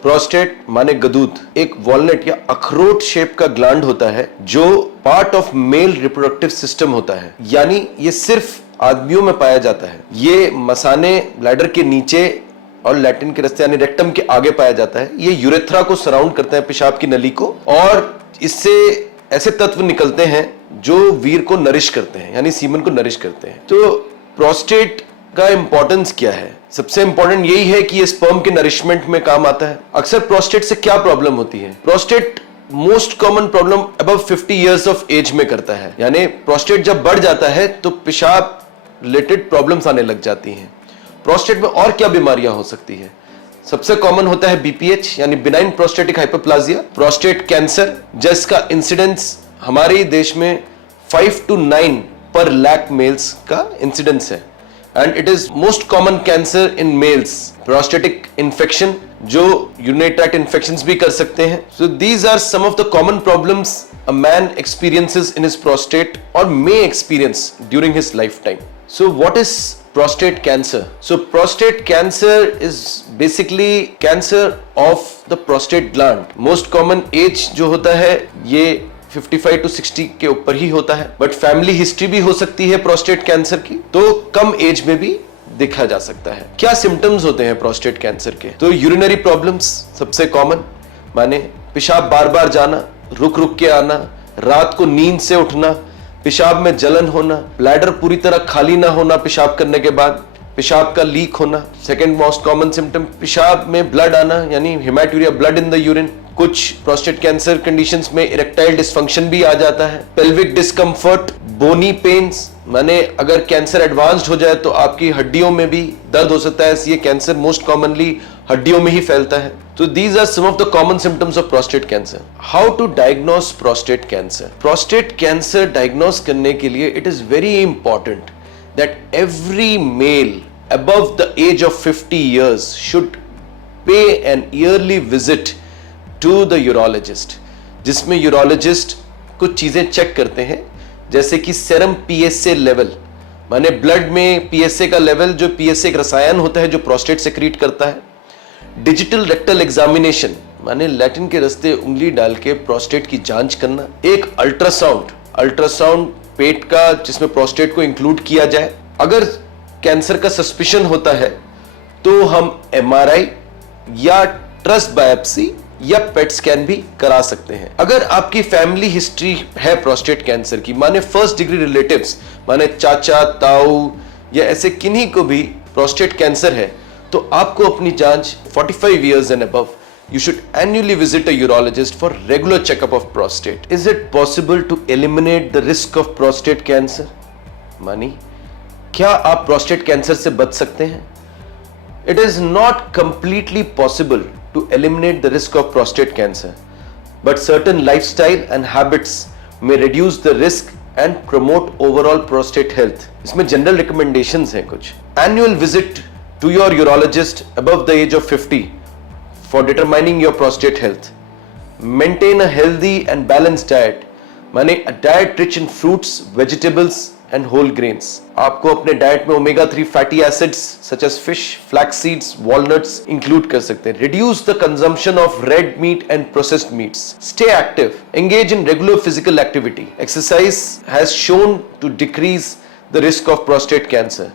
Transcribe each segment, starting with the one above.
Prostate माने गदूद एक walnut या अखरोट शेप का ग्लैंड होता है जो part of male reproductive system होता है, यानी ये सिर्फ आदमियों में पाया जाता है। ये मसाने ब्लैडर के नीचे और लैटिन के रास्ते यानी रेक्टम के आगे पाया जाता है। ये यूरेथ्रा को सराउंड करते हैं, पेशाब की नली को, और इससे ऐसे तत्व निकलते हैं जो वीर को नरिश करते हैं यानी सीमन को नरिश करते हैं। तो प्रोस्टेट का इंपॉर्टेंस क्या है? सबसे इंपॉर्टेंट यही है कि ये स्पर्म के नरिशमेंट में काम आता है। अक्सर प्रोस्टेट से क्या प्रॉब्लम होती है? Prostate most common problem above 50 years of age में करता है, यानी प्रोस्टेट जब बढ़ जाता है तो पेशाब रिलेटेड प्रॉब्लम्स आने लग जाती हैं। प्रोस्टेट में और क्या बीमारियां हो सकती है? सबसे कॉमन होता है बीपीएच यानी benign prostatic hyperplasia, prostate cancer, जिसका इंसिडेंस हमारे देश में 5 to 9 पर लाख मेल्स का इंसिडेंस है। And it is most common cancer in males. Prostatic infection जो यूरिनरी ट्रैक्ट इन्फेक्शंस भी कर सकते हैं। So these are some of the common problems a man experiences in his prostate और may experience during his life time. So what is prostate cancer? So prostate cancer is basically cancer of the prostate gland. Most common age जो होता है ये 55 to 60 के ऊपर ही होता है, but family history भी हो सकती है प्रोस्टेट कैंसर की, तो कम एज में भी देखा जा सकता है। क्या सिम्टम्स होते हैं प्रोस्टेट कैंसर के? तो यूरिनरी प्रॉब्लम्स सबसे कॉमन, माने पेशाब बार बार जाना, रुक रुक के आना, रात को नींद से उठना, पेशाब में जलन होना, ब्लैडर पूरी तरह खाली ना होना पेशाब करने के बाद, पेशाब का लीक होना। सेकंड मोस्ट कॉमन सिम्टम पेशाब में ब्लड आना यानी हेमाटूरिया, ब्लड इन द यूरिन। कुछ प्रोस्टेट कैंसर कंडीशंस में इरेक्टाइल डिस्फंक्शन भी आ जाता है। पेल्विक डिस्कम्फर्ट, बोनी पेन्स, माने अगर कैंसर एडवांस्ड हो जाए तो आपकी हड्डियों में भी दर्द हो सकता है। ये कैंसर मोस्ट कॉमनली हड्डियों में ही फैलता है। तो these are some of the common symptoms of prostate cancer. How to diagnose prostate cancer? Prostate cancer diagnose करने के लिए it is very important that every male above the age of 50 years should pay an yearly visit to the urologist, जिसमें urologist कुछ चीजें check करते हैं, जैसे कि सेरम पीएसए लेवल, माने ब्लड में पीएसए का लेवल, जो पीएसए एक रसायन होता है जो प्रोस्टेट सेक्रीट करता है। डिजिटल रेक्टल एग्जामिनेशन, माने लैटिन के रास्ते उंगली डाल के प्रोस्टेट की जांच करना। एक अल्ट्रासाउंड पेट का जिसमें प्रोस्टेट को इंक्लूड किया जाए। अगर कैंसर का सस्पिशन होता है तो हम एमआरआई या ट्रस्ट बायोप्सी या पेट स्कैन भी करा सकते हैं। अगर आपकी फैमिली हिस्ट्री है प्रोस्टेट कैंसर की, माने फर्स्ट डिग्री रिलेटिव्स, माने चाचा, ताऊ या ऐसे किन्हीं को भी प्रोस्टेट कैंसर है, तो आपको अपनी जांच 45 years and above you should annually visit a urologist for regular checkup of prostate. Is it possible to eliminate the risk of prostate cancer? Mani, क्या आप प्रोस्टेट कैंसर से बच सकते हैं? It is not completely possible to eliminate the risk of prostate cancer, but certain lifestyle and habits may reduce the risk and promote overall prostate health. इसमें general recommendations हैं कुछ. Annual visit to your urologist above the age of 50 for determining your prostate health. Maintain a healthy and balanced diet, माने a diet rich in fruits, vegetables and whole grains. आपको अपने diet में omega 3 fatty acids such as fish, flax seeds, walnuts include कर सकते हैं। Reduce the consumption of red meat and processed meats. Stay active, engage in regular physical activity. Exercise has shown to decrease the risk of prostate cancer.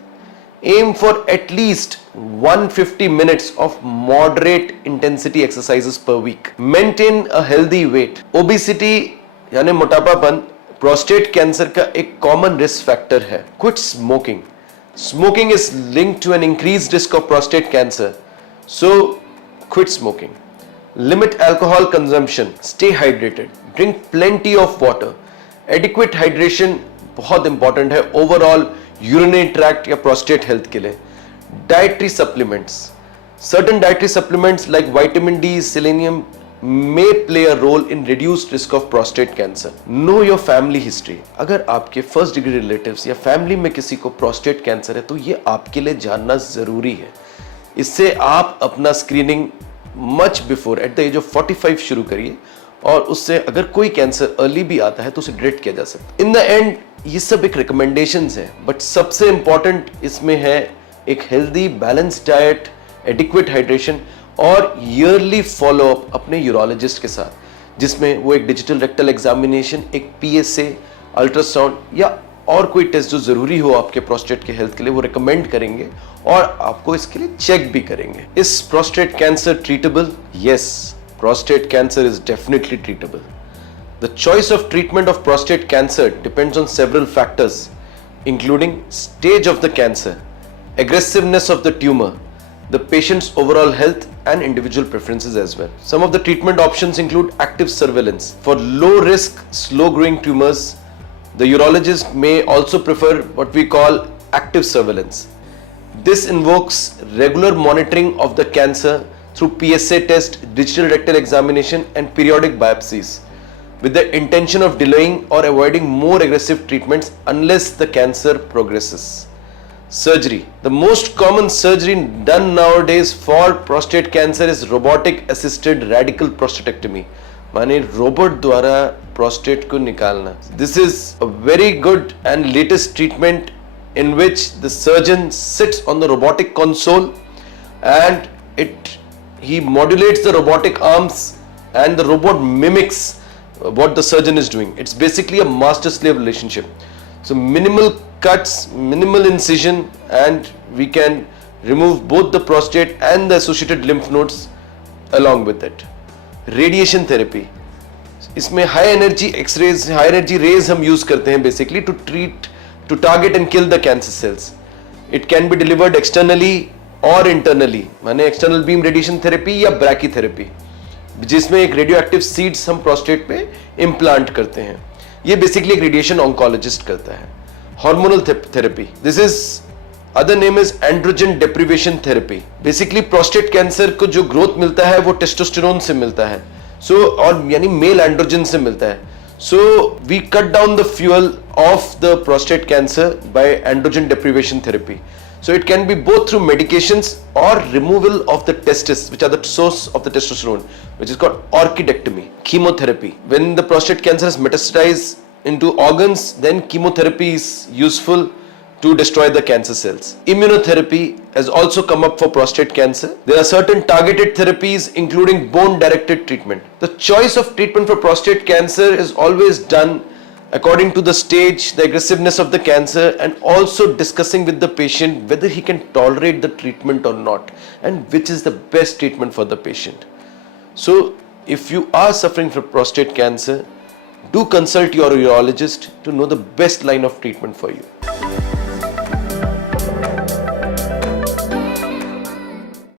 Aim for at least 150 minutes of moderate intensity exercises per week. Maintain a healthy weight. Obesity यानी मोटापापन prostate cancer का एक common risk factor है। Quit smoking. Smoking is linked to an increased risk of prostate cancer, so quit smoking. Limit alcohol consumption. Stay hydrated, drink plenty of water. Adequate hydration बहुत important है overall urinary tract या prostate health के लिए। Dietary supplements, certain dietary supplements like vitamin D, selenium may play a role in reduced risk of prostate cancer. Know your family history. अगर आपके first degree relatives या family में किसी को prostate cancer है तो ये आपके लिए जानना जरूरी है। इससे आप अपना screening much before at the age of 45 शुरू करिए, और उससे अगर कोई कैंसर अर्ली भी आता है तो उसे डिटेक्ट किया जा सकता है। इन द एंड ये सब एक रिकमेंडेशंस है, बट सबसे इंपॉर्टेंट इसमें है एक healthy balance diet, adequate hydration और ईयरली फॉलोअप अपने यूरोलॉजिस्ट के साथ, जिसमें वो एक डिजिटल रेक्टल एग्जामिनेशन, एक PSA, अल्ट्रासाउंड या और कोई टेस्ट जो जरूरी हो आपके प्रोस्टेट के हेल्थ के लिए वो रिकमेंड करेंगे और आपको इसके लिए चेक भी करेंगे। इस prostate cancer treatable? Yes, prostate cancer is definitely treatable. The choice of treatment of prostate cancer depends on several factors, including stage of the cancer, aggressiveness of the tumor, the patient's overall health, and individual preferences as well. Some of the treatment options include active surveillance. For low risk, slow growing tumors, the urologist may also prefer what we call active surveillance. This invokes regular monitoring of the cancer through PSA test, digital rectal examination, and periodic biopsies, with the intention of delaying or avoiding more aggressive treatments unless the cancer progresses. Surgery. The most common surgery done nowadays for prostate cancer is robotic assisted radical prostatectomy. माने robot द्वारा prostate को निकालना. This is a very good and latest treatment in which the surgeon sits on the robotic console and he modulates the robotic arms and the robot mimics what the surgeon is doing. It's basically a master-slave relationship. So minimal cuts, minimal incision, and we can remove both the prostate and the associated lymph nodes along with it. Radiation therapy. इसमें high energy X-rays, high energy rays हम use करते हैं basically to target and kill the cancer cells. It can be delivered externally और internally, माने external beam radiation therapy या brachytherapy, जिसमें एक radio active seeds हम प्रोस्टेट पे इम्प्लांट करते हैं। ये बेसिकली एक रेडिएशन ऑन्कोलॉजिस्ट करता है। Hormonal therapy, this is other name is androgen deprivation therapy. Basically prostate cancer को जो ग्रोथ मिलता है वो टेस्टोस्टेरोन से मिलता है, और यानी मेल एंड्रोजन से मिलता है। So we cut down the fuel of the prostate cancer by androgen deprivation therapy. So it can be both through medications or removal of the testes, which are the source of the testosterone, which is called orchidectomy. Chemotherapy. When the prostate cancer is metastasized into organs, then chemotherapy is useful to destroy the cancer cells. Immunotherapy has also come up for prostate cancer. There are certain targeted therapies including bone-directed treatment. The choice of treatment for prostate cancer is always done according to the stage, the aggressiveness of the cancer, and also discussing with the patient whether he can tolerate the treatment or not and which is the best treatment for the patient. So if you are suffering from prostate cancer, do consult your urologist to know the best line of treatment for you.